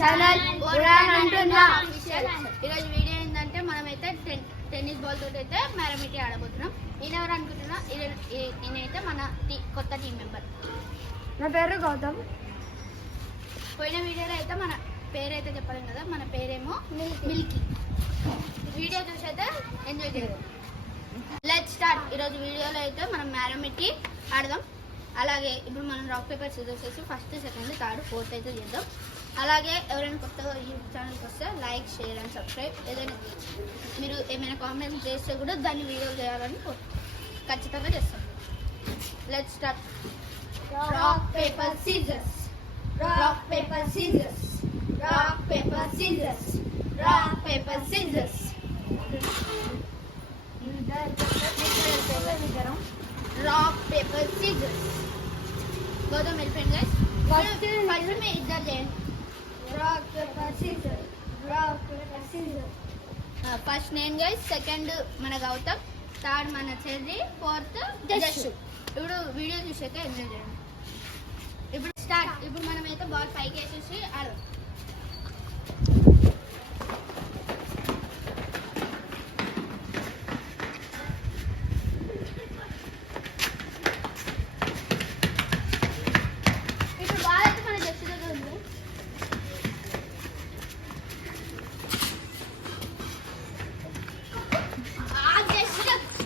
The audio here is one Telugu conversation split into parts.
ఛానల్ ఉడాన్ అంటున్నా. ఈరోజు వీడియో ఏంటంటే మనమైతే టెన్నిస్ బాల్ తోటి అయితే మ్యారమిటీ ఆడబోతున్నాం. ఈయనెవరు అనుకుంటున్నా, ఈయనైతే మన కొత్త టీం మెంబర్. నా పేరు గౌతమ్. పోయిన వీడియోలో అయితే మన పేరైతే చెప్పలేం కదా, మన పేరేమో మిల్కీ. వీడియో చూసి అయితే ఎంజాయ్ చేద్దాం. Let's start. ఈరోజు వీడియోలో అయితే మనం మ్యారమిటీ ఆడదాం. అలాగే ఇప్పుడు మనం రాక్ పేపర్ సిజర్స్ చేసి ఫస్ట్, సెకండ్, థర్డ్, ఫోర్త్ అయితే చేద్దాం. అలాగే ఎవరైనా కొత్తగా యూట్యూబ్ ఛానల్కి వస్తే లైక్, షేర్ అండ్ సబ్స్క్రైబ్. ఏదైనా మీరు ఏమైనా కామెంట్ చేస్తే కూడా దాన్ని వీడియో చేయాలని ఖచ్చితంగా చేస్తాం. Let's start. Rock paper scissors, rock paper scissors, rock paper scissors, rock paper scissors. Rock paper scissors. Gautam వెళ్ళిపోయింది గైస్. ఫస్ట్ మీ ఇద్దరు చేయండి. Rock paper scissors, rock paper scissors. First నేను గైస్, సెకండ్ మన గౌతమ్, థర్డ్ మన చెర్రీ, ఫోర్త్ జస్సు. ఇప్పుడు వీడియో చూసాక ఎంజాయ్ చేయండి. ఇప్పుడు స్టార్ట్. ఇప్పుడు మనమైతే బాల్ పైకి వేసేసి ఆడదాం. ఇప్పుడు బాల్ అయితే మన జస్సు దగ్గర ఉంది.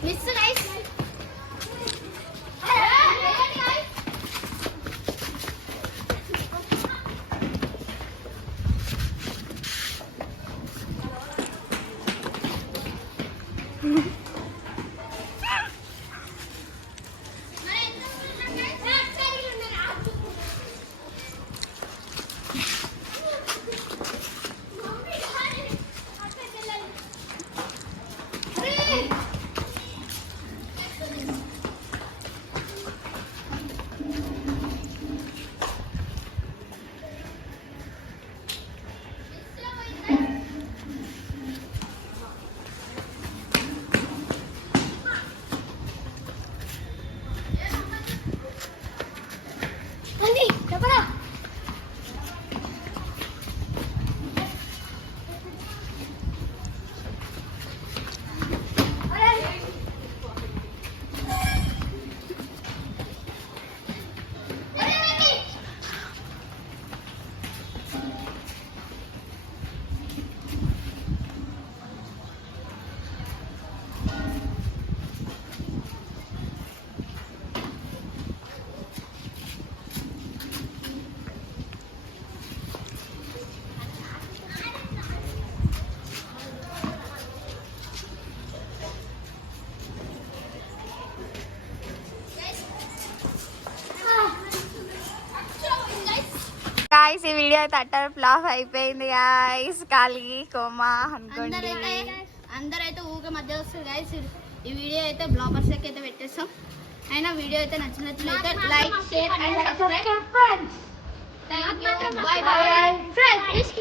Miss guys. గాయ్స్, ఈ వీడియో అయితే అట్టర్ ఫ్లాప్ అయిపోయింది గాయ్స్. కాలికి కోమా అనుకోండి. అందరైతే ఊరికే మధ్య వస్తారు గాయ్స్. ఈ వీడియో అయితే బ్లాగర్స్ లెక్క అయితే పెట్టేస్తాం. అయినా వీడియో అయితే నచ్చినట్లయితే like, share and subscribe. Thank you. By bye friends.